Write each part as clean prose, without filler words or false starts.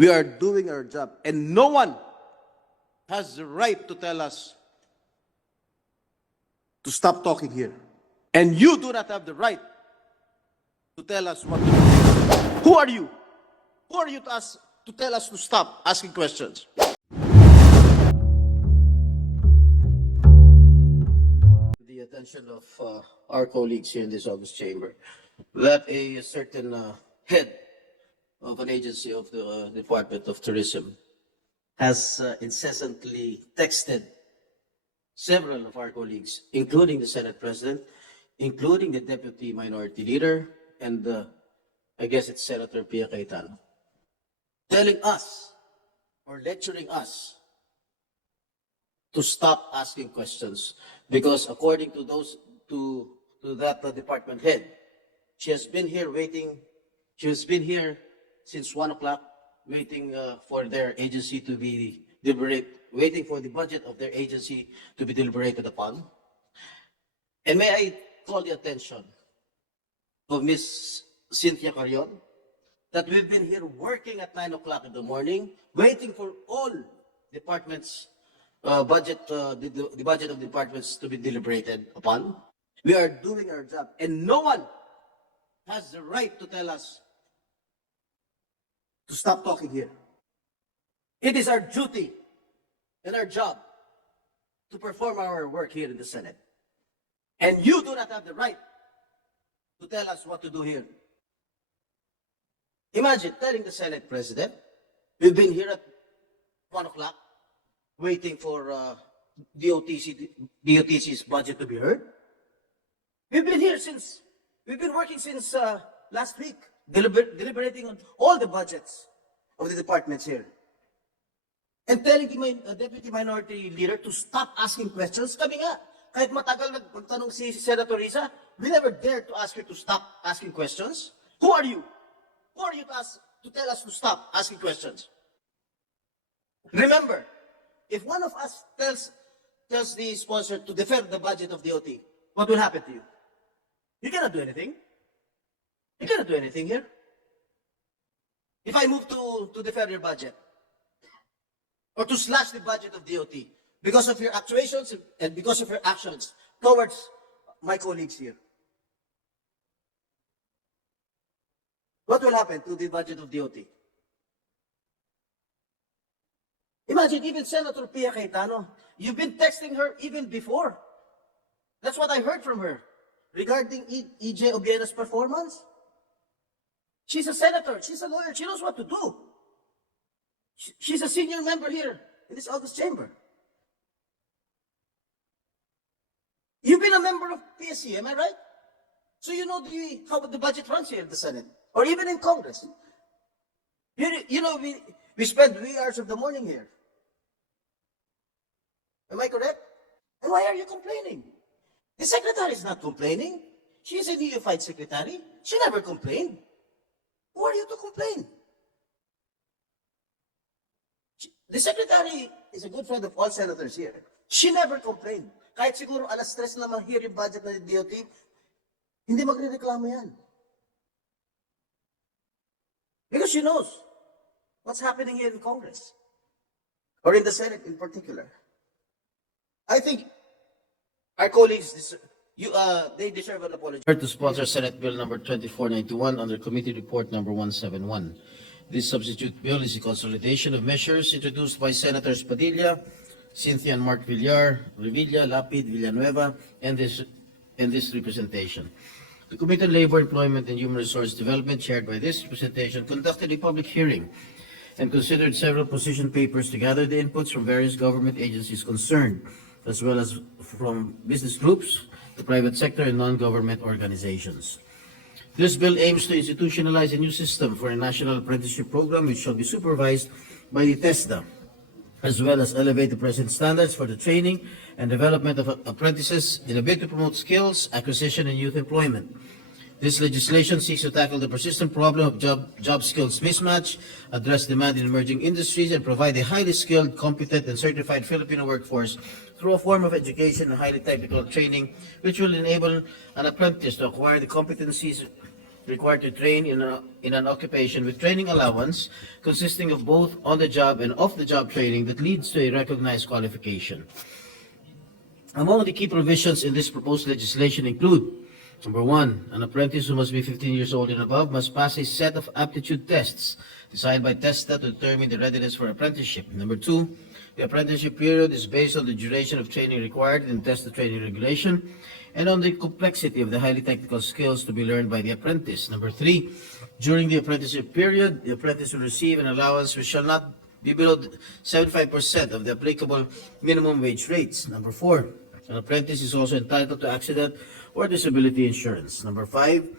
We are doing our job, and no one has the right to tell us to stop talking here. And you do not have the right to tell us what to do. Who are you? Who are you to tell us to stop asking questions? The attention of our colleagues here in this August chamber that a certain head of an agency of the Department of Tourism has incessantly texted several of our colleagues, including the Senate President, including the Deputy Minority Leader, and I guess it's Senator Pia Cayetano, telling us or lecturing us to stop asking questions because according to those to that department head, she has been here waiting. She has been here since 1 o'clock, waiting for their agency to be waiting for the budget of their agency to be deliberated upon. And may I call the attention of Ms. Cynthia Carion that we've been here working at 9 o'clock in the morning, waiting for all departments' budget, the budget of departments to be deliberated upon. We are doing our job, and no one has the right to tell us to stop talking here. It is our duty and our job to perform our work here in the Senate. And you do not have the right to tell us what to do here. Imagine telling the Senate President, we've been here at 1 o'clock waiting for DOTC's budget to be heard. We've been working since last week, deliberating on all the budgets of the departments here. And telling the Deputy Minority Leader to stop asking questions. Kami nga, kahit matagal magtanong si Senator Risa, we never dared to ask her to stop asking questions. Who are you? Who are you to tell us to stop asking questions? Remember, if one of us tells the sponsor to defer the budget of DOT, what will happen to you? You cannot do anything. You cannot do anything here. If I move to defer your budget or to slash the budget of DOT because of your actuations and because of your actions towards my colleagues here, what will happen to the budget of DOT? Imagine even Senator Pia Cayetano, you've been texting her even before. That's what I heard from her regarding E.J. Obiena's performance. She's a senator, she's a lawyer, she knows what to do. She's a senior member here in this August chamber. You've been a member of PSC, am I right? So you know how the budget runs here in the Senate, or even in Congress. You know, we spend 3 hours of the morning here. Am I correct? And why are you complaining? The secretary is not complaining. She is a neophyte secretary. She never complained. Who are you to complain? The secretary is a good friend of all senators here. She never complained. Kahit siguro alas 3 na ma-hear yung budget ng DOT, hindi magre-reklamo yan. Because she knows what's happening here in Congress, or in the Senate in particular. I think our colleagues, they deserve an apology. To sponsor Senate Bill number 2491 under Committee Report number 171. This substitute bill is a consolidation of measures introduced by Senators Padilla, Cynthia and Mark Villar, Revilla, Lapid, Villanueva, and this representation. The Committee on Labor, Employment, and Human Resource Development, chaired by this representation, conducted a public hearing and considered several position papers to gather the inputs from various government agencies concerned, as well as from business groups, the private sector, and non-government organizations. This bill aims to institutionalize a new system for a national apprenticeship program which shall be supervised by the TESDA, as well as elevate the present standards for the training and development of apprentices in a bid to promote skills, acquisition, and youth employment. This legislation seeks to tackle the persistent problem of job skills mismatch, address demand in emerging industries, and provide a highly skilled, competent, and certified Filipino workforce through a form of education and highly technical training which will enable an apprentice to acquire the competencies required to train in an occupation with training allowance consisting of both on-the-job and off-the-job training that leads to a recognized qualification. Among the key provisions in this proposed legislation include: number one, an apprentice who must be 15 years old and above must pass a set of aptitude tests designed by TESTA to determine the readiness for apprenticeship. Number two, the apprenticeship period is based on the duration of training required in TESTA training regulation and on the complexity of the highly technical skills to be learned by the apprentice. Number three, during the apprenticeship period, the apprentice will receive an allowance which shall not be below 75% of the applicable minimum wage rates. Number four, an apprentice is also entitled to accident or disability insurance. Number five,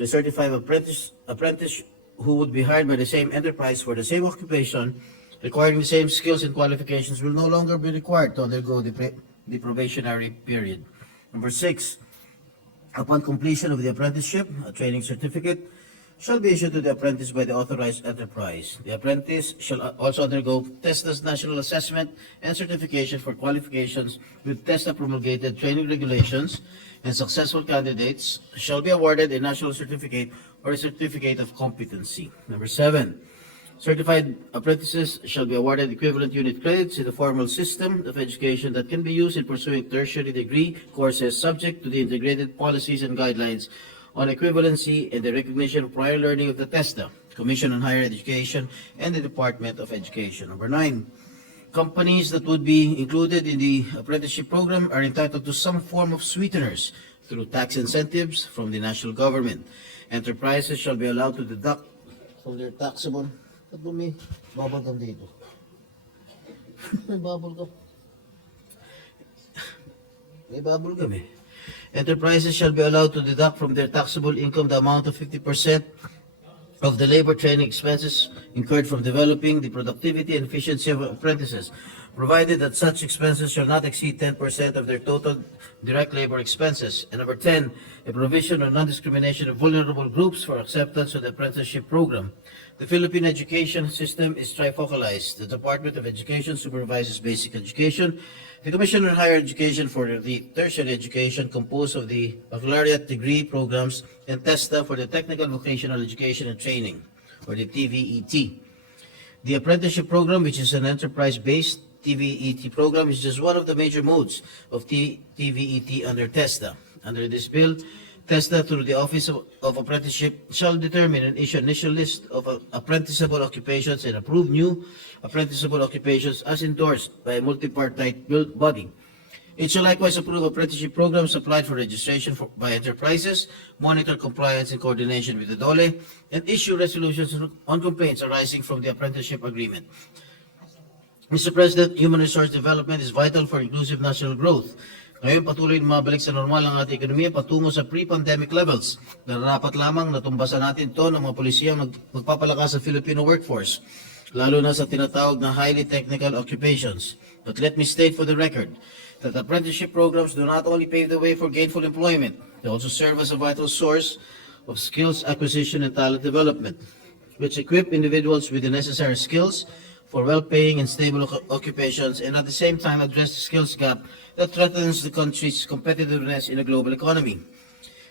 the certified apprentice who would be hired by the same enterprise for the same occupation requiring the same skills and qualifications will no longer be required to undergo the probationary period. Number six, upon completion of the apprenticeship, a training certificate shall be issued to the apprentice by the authorized enterprise. The apprentice shall also undergo TESTA's national assessment and certification for qualifications with TESTA promulgated training regulations, and successful candidates shall be awarded a national certificate or a certificate of competency. Number seven, certified apprentices shall be awarded equivalent unit credits in the formal system of education that can be used in pursuing tertiary degree courses subject to the integrated policies and guidelines on equivalency and the recognition of prior learning of the TESTA, Commission on Higher Education, and the Department of Education. Number nine, companies that would be included in the apprenticeship program are entitled to some form of sweeteners through tax incentives from the national government. Enterprises shall be allowed to deduct from their taxable. Ba't may bubble gum dito? May bubble gum. May bubble gum eh. Enterprises shall be allowed to deduct from their taxable income the amount of 50% of the labor training expenses incurred from developing the productivity and efficiency of apprentices, provided that such expenses shall not exceed 10% of their total direct labor expenses. And number 10, a provision on non-discrimination of vulnerable groups for acceptance of the apprenticeship program. The Philippine education system is trifocalized. The Department of Education supervises basic education. The Commission on Higher Education for the tertiary education, composed of the baccalaureate degree programs, and TESTA for the technical vocational education and training, or the TVET. The apprenticeship program, which is an enterprise-based TVET program, is just one of the major modes of TVET under TESTA. Under this bill, TESTA, through the Office of Apprenticeship, shall determine and issue an initial list of apprenticeable occupations and approve new apprenticeable occupations as endorsed by a multipartite body. It shall likewise approve apprenticeship programs applied for registration by enterprises, monitor compliance in coordination with the DOLE, and issue resolutions on complaints arising from the apprenticeship agreement. Mr. President, human resource development is vital for inclusive national growth. Ngayon, patuloy na mabalik sa normal ang ating ekonomiya patungo sa pre-pandemic levels. Nararapat lamang natumbasan natin ito ng mga polisiyang magpapalakas sa Filipino workforce, lalo na sa tinatawag na highly technical occupations. But let me state for the record that apprenticeship programs do not only pave the way for gainful employment, they also serve as a vital source of skills acquisition and talent development, which equip individuals with the necessary skills for well-paying and stable occupations, and at the same time address the skills gap that threatens the country's competitiveness in a global economy.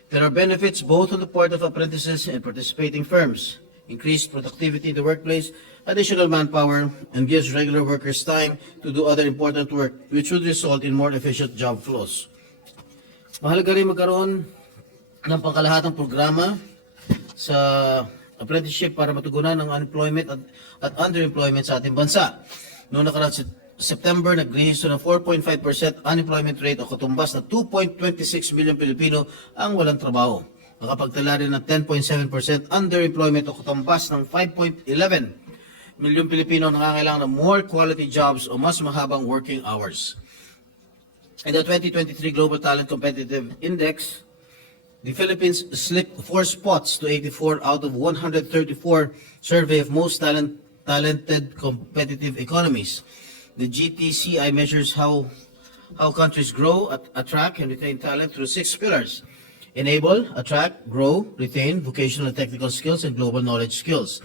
There are benefits both on the part of apprentices and participating firms: increased productivity in the workplace, additional manpower, and gives regular workers time to do other important work, which would result in more efficient job flows. Mahalaga rin magkaroon ng pangkalahatang programa sa apprenticeship para matugunan ang unemployment at underemployment sa ating bansa. Noong nakaraan September, nag-rehistro ng 4.5% unemployment rate o katumbas na 2.26 million Pilipino ang walang trabaho. Nakapagtala rin ng 10.7% underemployment o katumbas ng 5.11 million Pilipino nangangailangan ng more quality jobs o mas mahabang working hours. In the 2023 Global Talent Competitive Index, the Philippines slipped 4 spots to 84 out of 134 survey of most talented competitive economies. The GTCI measures how countries grow, attract, and retain talent through 6 pillars: enable, attract, grow, retain, vocational and technical skills, and global knowledge skills.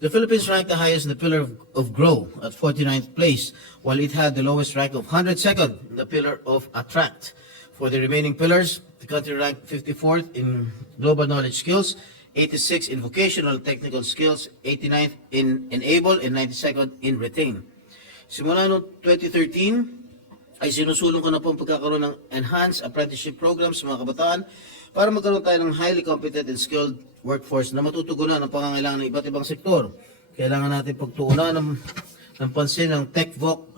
The Philippines ranked the highest in the pillar of grow at 49th place, while it had the lowest rank of 102nd in the pillar of attract. For the remaining pillars, the country ranked 54th in global knowledge skills, 86 in vocational technical skills, 89th in enable, and 92nd in retain. Simula noong 2013, ay sinusulong ko na po ang pagkakaroon ng enhanced apprenticeship programs sa mga kabataan para magkaroon tayo ng highly competent and skilled workforce na matutugunan ang pangangailangan ng iba't ibang sektor. Kailangan natin pagtuunan ng pansin ng tech-voc,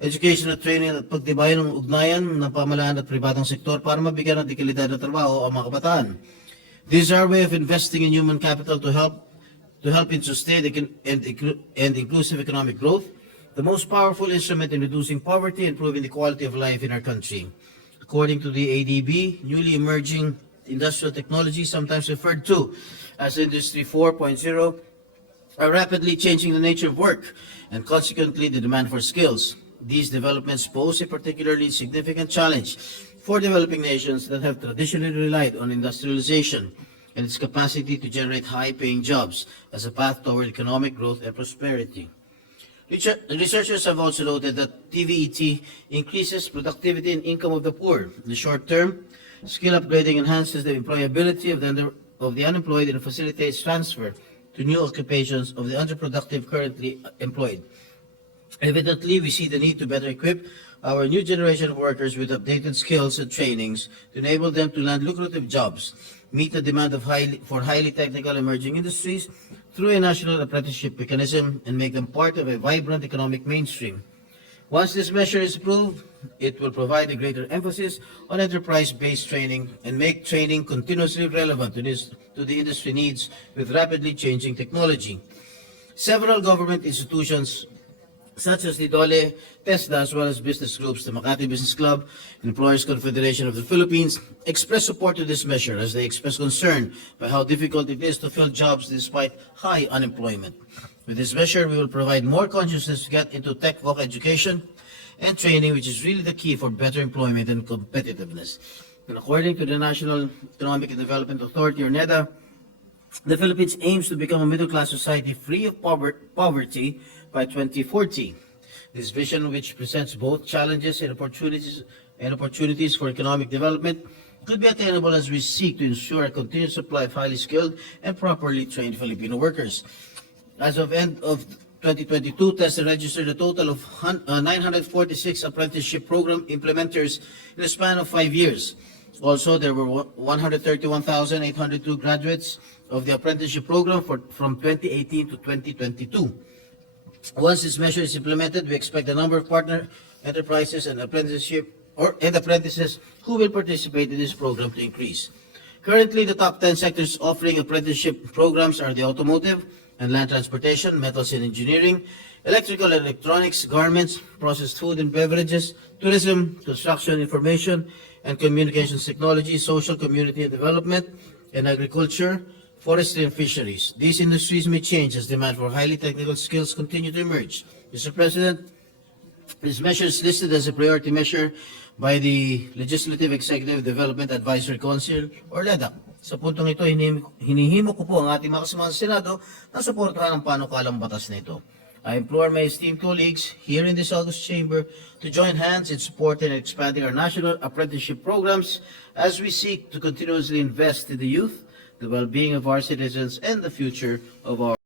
educational training at pagtibayan ng ugnayan ng pamahalaan at pribadong sektor para mabigyan ng dignidad na trabaho ang mga kabataan. This is our way of investing in human capital to help in sustained and inclusive economic growth, the most powerful instrument in reducing poverty and improving the quality of life in our country. According to the ADB, newly emerging industrial technologies, sometimes referred to as Industry 4.0, are rapidly changing the nature of work and consequently the demand for skills. These developments pose a particularly significant challenge for developing nations that have traditionally relied on industrialization and its capacity to generate high-paying jobs as a path toward economic growth and prosperity. Researchers have also noted that TVET increases productivity and income of the poor. In the short term, skill upgrading enhances the employability of the unemployed and facilitates transfer to new occupations of the underproductive currently employed. Evidently, we see the need to better equip our new generation of workers with updated skills and trainings to enable them to land lucrative jobs, meet the demand for highly technical emerging industries through a national apprenticeship mechanism, and make them part of a vibrant economic mainstream. Once this measure is approved, it will provide a greater emphasis on enterprise-based training and make training continuously relevant to the industry needs with rapidly changing technology. Several government institutions such as the DOLE, TESDA, as well as business groups, the Makati Business Club, and Employers Confederation of the Philippines, express support to this measure as they express concern by how difficult it is to fill jobs despite high unemployment. With this measure, we will provide more consciousness to get into tech-voc education and training, which is really the key for better employment and competitiveness. And according to the National Economic and Development Authority, or NEDA, the Philippines aims to become a middle-class society free of poverty by 2040. This vision, which presents both challenges and opportunities for economic development, could be attainable as we seek to ensure a continued supply of highly skilled and properly trained Filipino workers. As of end of 2022, TESDA registered a total of 946 apprenticeship program implementers in a span of 5 years. Also, there were 131,802 graduates of the apprenticeship program from 2018 to 2022. Once this measure is implemented, we expect the number of partner enterprises and apprentices who will participate in this program to increase. Currently, the top 10 sectors offering apprenticeship programs are the automotive and land transportation, metals and engineering, electrical and electronics, garments, processed food and beverages, tourism, construction, information and communications technology, social, community and development, and agriculture, forestry and fisheries. These industries may change as demand for highly technical skills continue to emerge. Mr. President, this measure is listed as a priority measure by the Legislative Executive Development Advisory Council, or LEDAC. Sa puntong ito, hinihimo ko po ang ating mga kasama sa Senado na suportahan ang panukalang batas na ito. I implore my esteemed colleagues here in this August chamber to join hands in supporting and expanding our national apprenticeship programs as we seek to continuously invest in the youth, the well-being of our citizens, and the future of our